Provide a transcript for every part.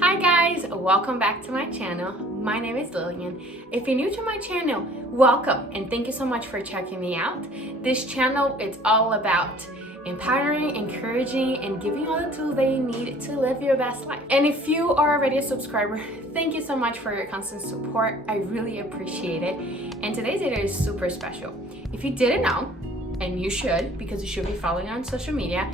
Hi guys, welcome back to my channel. My name is Lillian. If you're new to my channel, welcome and thank you so much for checking me out. This channel is all about empowering, encouraging, and giving you all the tools that you need to live your best life. And if you are already a subscriber, thank you so much for your constant support. I really appreciate it. And today's video is super special. If you didn't know, and you should, because you should be following on social media,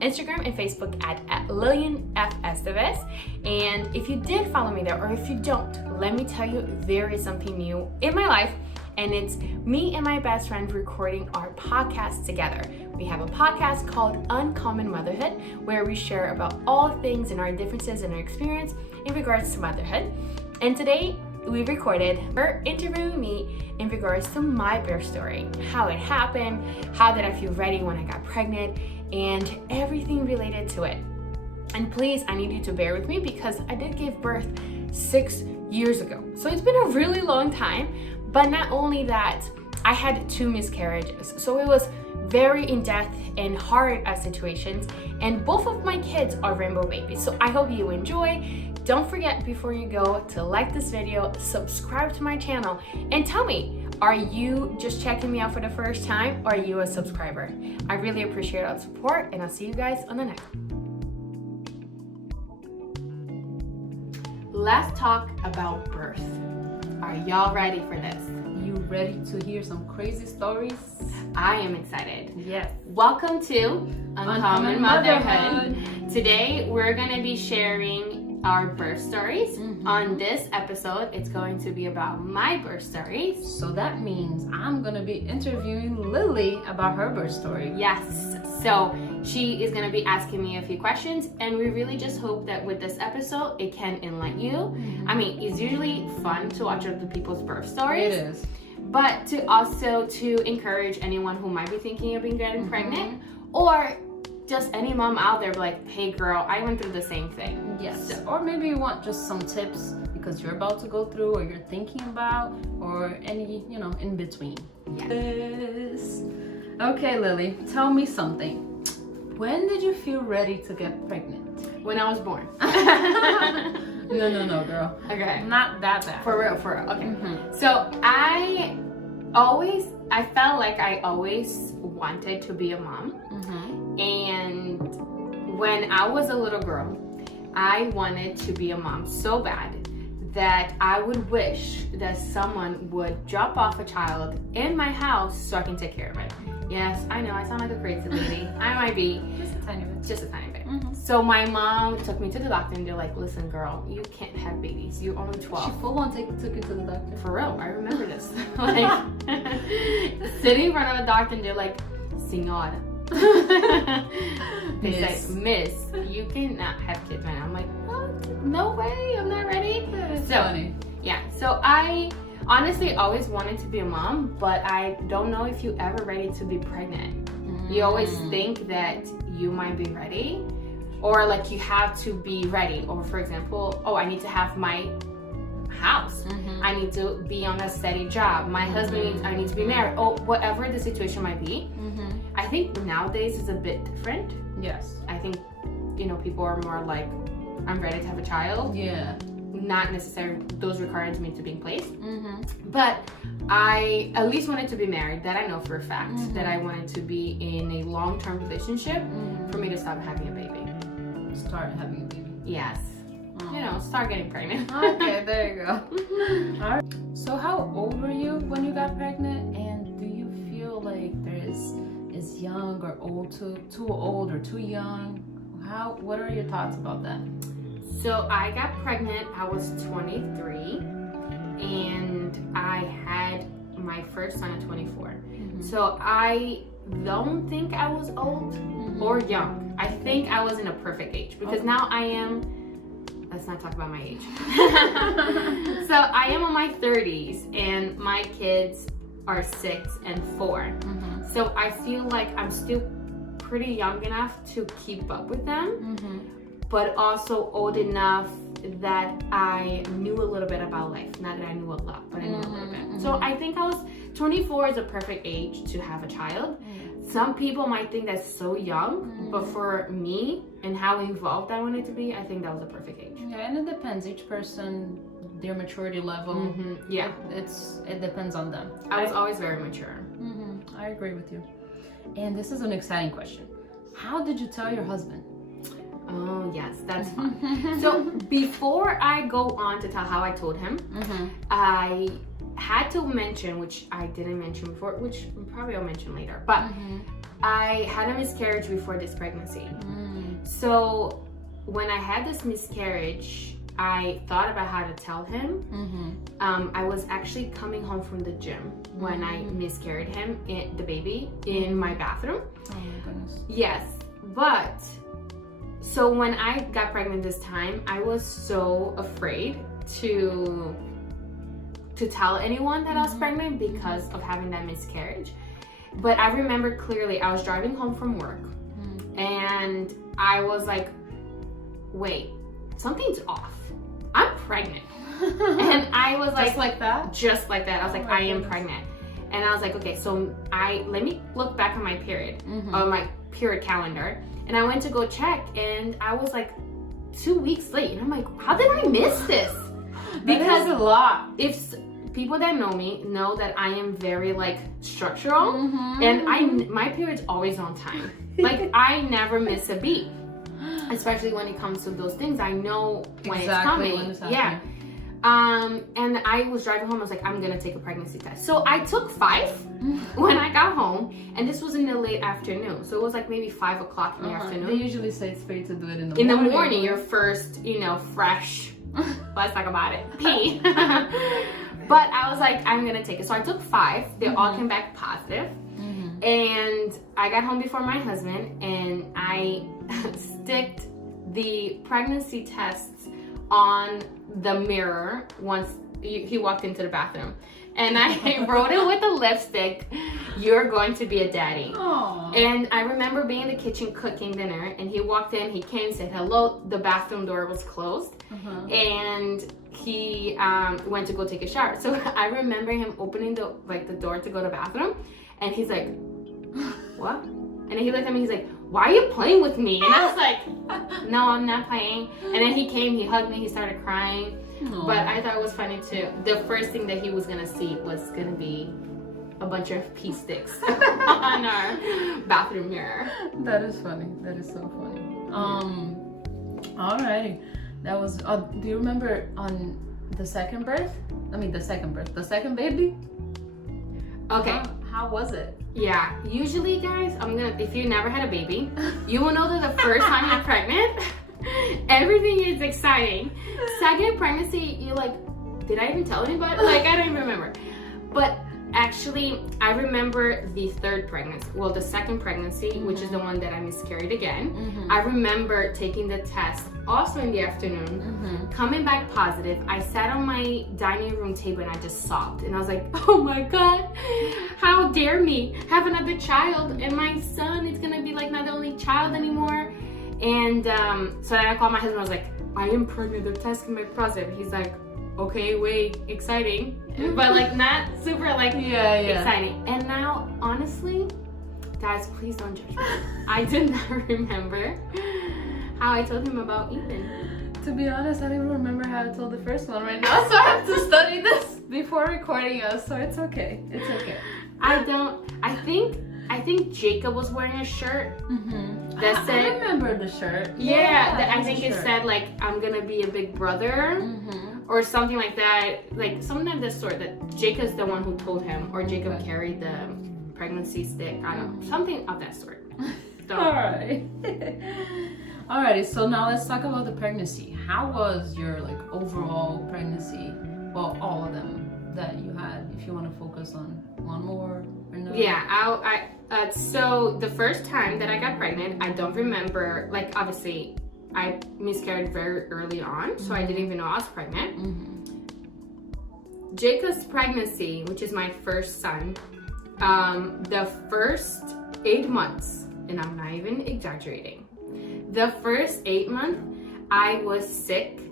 Instagram and Facebook at Lillian F. Esteves. And if you did follow me there, or if you don't, let me tell you, there is something new in my life, and it's me and my best friend recording our podcast together. We have a podcast called Uncommon Motherhood, where we share about all things and our differences and our experience in regards to motherhood. And today we recorded her interviewing me in regards to my birth story, how it happened, how did I feel ready when I got pregnant, and everything related to it. And please, I need you to bear with me because I did give birth 6 years ago. So it's been a really long time, but not only that, I had 2 miscarriages. So it was very in-depth and hard situations, and both of my kids are rainbow babies. So I hope you enjoy. Don't forget before you go to like this video, subscribe to my channel, and tell me, are you just checking me out for the first time, or are you a subscriber? I really appreciate all the support, and I'll see you guys on the next. Let's talk about birth. Are y'all ready for this? You ready to hear some crazy stories? I am excited. Yes. Welcome to Uncommon Motherhood. Motherhood. Today we're going to be sharing our birth stories. On this episode, it's going to be about my birth stories. So that means I'm gonna be interviewing Lily about her birth story. Yes. So she is going to be asking me a few questions, and we really just hope that with this episode, it can enlighten you. I mean, it's usually fun to watch other people's birth stories. It is. But to also to encourage anyone who might be thinking of getting pregnant, or just any mom out there, like, hey girl, I went through the same thing. Yes. So, or maybe you want just some tips because you're about to go through, or you're thinking about, or any, in between. Yes. Okay, Lily, tell me something. When did you feel ready to get pregnant? When I was born. No, girl. Okay. Not that bad. For real. Okay. So I felt like I always wanted to be a mom. And when I was a little girl, I wanted to be a mom so bad that I would wish that someone would drop off a child in my house so I can take care of it. Yes, I know, I sound like a crazy lady. I might be. Just a tiny bit. Just a tiny bit. So my mom took me to the doctor and they're like, listen girl, you can't have babies. You're only 12. She full on took you to the doctor? For real, I remember this. Like, sitting in front of a doctor and they're like, Senora. They say, Miss, you cannot have kids right now. I'm like, what? No way, I'm not ready. That's funny. Yeah, so I honestly always wanted to be a mom, but I don't know if you're ever ready to be pregnant. You always think that you might be ready, or like you have to be ready. Or for example, I need to have my house. I need to be on a steady job. My husband I need to be married. Whatever the situation might be. I think nowadays is a bit different. Yes. I think, people are more like, I'm ready to have a child. Yeah. Not necessarily those requirements need to be in place. But I at least wanted to be married. That I know for a fact. That I wanted to be in a long-term relationship for me to stop having a baby. Start having a baby. Yes. Start getting pregnant. Okay, there you go. All right. So how old were you when you got pregnant? And do you feel like is young or old, too old or too young? What are your thoughts about that? So I got pregnant, I was 23, and I had my first son at 24. So I don't think I was old or young. I think I was in a perfect age, because now I am, let's not talk about my age. So I am in my 30s, and my kids are 6 and 4. So I feel like I'm still pretty young enough to keep up with them, but also old enough that I knew a little bit about life. Not that I knew a lot, but I knew a little bit. So I think 24 is a perfect age to have a child. some people might think that's so young, but for me and how involved I wanted to be, I think that was a perfect age. Yeah, and it depends. Each person, their maturity level. Yeah, it depends on them. I was always very mature. I agree with you. And this is an exciting question. How did you tell your husband? Oh yes, that's fun. So before I go on to tell how I told him, I had to mention, which I didn't mention before, which probably I'll mention later, but I had a miscarriage before this pregnancy. So when I had this miscarriage, I thought about how to tell him. I was actually coming home from the gym when I miscarried the baby in my bathroom. Oh my goodness. Yes, but so when I got pregnant this time, I was so afraid to tell anyone that I was pregnant because of having that miscarriage. But I remember clearly I was driving home from work and I was like, wait, something's off. I'm pregnant. And I was like, just like that? Just like that. I was like, I am pregnant. And I was like, okay, so let me look back on my period, on my period calendar. And I went to go check and I was like 2 weeks late. And I'm like, how did I miss this? Because a lot. If people that know me know that I am very like structural and my period's always on time. Like I never miss a beat. Especially when it comes to those things, I know when it's coming. When it's happening. And I was driving home. I was like, I'm gonna take a pregnancy test. So I took 5 when I got home, and this was in the late afternoon. So it was like maybe 5 o'clock in the afternoon. They usually say it's great to do it in the morning. In the morning, your first, fresh. Let's talk about it. Pee. But I was like, I'm gonna take it. So I took 5. They all came back positive. And I got home before my husband, and I sticked the pregnancy tests on the mirror once he walked into the bathroom. And I wrote it with a lipstick, "You're going to be a daddy." Aww. And I remember being in the kitchen cooking dinner, and he walked in, he came, said hello, the bathroom door was closed, and he went to go take a shower. So I remember him opening the door to go to the bathroom, and he's like, what? And then he looked at me, he's like, why are you playing with me? And I was like, no, I'm not playing. And then he came, he hugged me, he started crying. Aww. But I thought it was funny too. The first thing that he was gonna see was gonna be a bunch of pee sticks on our bathroom mirror. That is funny. That is so funny. Alrighty. That was, do you remember on the second baby? Okay. How was it? Yeah, usually guys, if you never had a baby, you will know that the first time you're pregnant, everything is exciting. Second pregnancy, you're like, did I even tell anybody? Like, I don't even remember. But actually, I remember the second pregnancy, which is the one that I miscarried again. I remember taking the test also in the afternoon, coming back positive. I sat on my dining room table and I just sobbed. And I was like, oh my God, how dare me have another child, and my son is gonna be like not the only child anymore. And so then I called my husband. I was like, I am pregnant, they're testing my positive. He's like, okay, wait, exciting, but like not super like exciting. And now, honestly, guys, please don't judge me. I did not remember how I told him about Ethan. To be honest, I don't even remember how I told the first one right now, so I have to study this before recording us. So it's okay. It's okay. I think Jacob was wearing a shirt that said. I remember the shirt. Yeah, I think it said like, I'm gonna be a big brother. Or something like that, like something of the sort, that Jacob's the one who told him, or Jacob carried the pregnancy stick, I don't know, something of that sort. So. Alrighty, so now let's talk about the pregnancy. How was your overall pregnancy? Well, all of them that you had, if you want to focus on one more or no? Yeah, so the first time that I got pregnant, I don't remember, obviously, I miscarried very early on, so I didn't even know I was pregnant. Jacob's pregnancy, which is my first son, the first 8 months, and I'm not even exaggerating, the first 8 months, I was sick.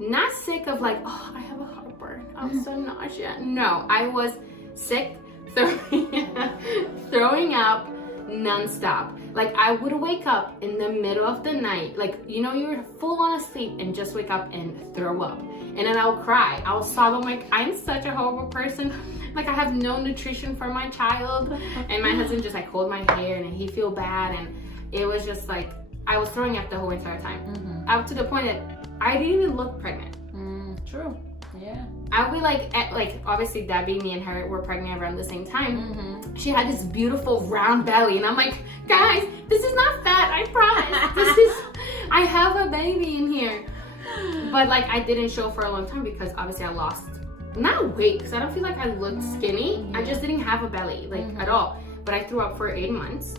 Not sick of oh, I have a heartburn, I'm so nauseous. No, I was sick, throwing up, non-stop. Like I would wake up in the middle of the night, like you're full on asleep and just wake up and throw up, and then I'll cry, I'll sob. I'm like, I'm such a horrible person. Like I have no nutrition for my child. And my husband just like hold my hair and he feel bad, and it was just like I was throwing up the whole entire time. Up to the point that I didn't even look pregnant. True. Yeah. I would be like obviously Debbie, me and her were pregnant around the same time. She had this beautiful round belly, and I'm like, guys, this is not fat, I promise. I have a baby in here. But like I didn't show for a long time because obviously I lost, not weight, because I don't feel like I looked skinny. I just didn't have a belly at all. But I threw up for 8 months.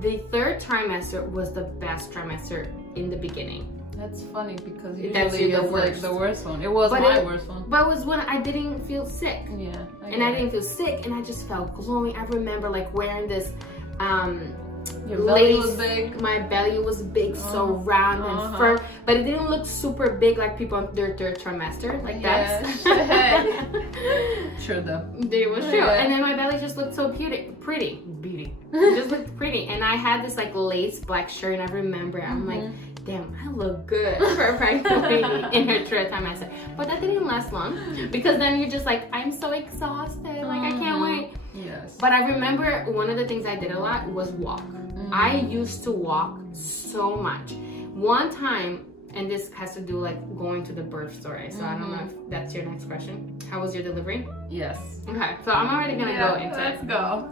The 3rd trimester was the best trimester in the beginning. That's funny because That's usually the it's worst. like the worst one. It was my worst one. But it was when I didn't feel sick. Yeah. I didn't feel sick, and I just felt glowing. I remember like wearing this your belly lace. was big. My belly was big, so round and firm, but it didn't look super big like people on their 3rd trimester. Like that's True though. It was true. Yeah. And then my belly just looked so pretty. It just looked pretty. And I had this like lace black shirt, and I remember I'm like, damn, I look good for a pregnant lady in her 3rd trimester. But that didn't last long, because then you're just like, I'm so exhausted, like I can't wait. Yes. But I remember one of the things I did a lot was walk. I used to walk so much. One time, and this has to do like going to the birth story, so I don't know if that's your next question. How was your delivery? Yes. Okay, so I'm already gonna go into it. Let's go.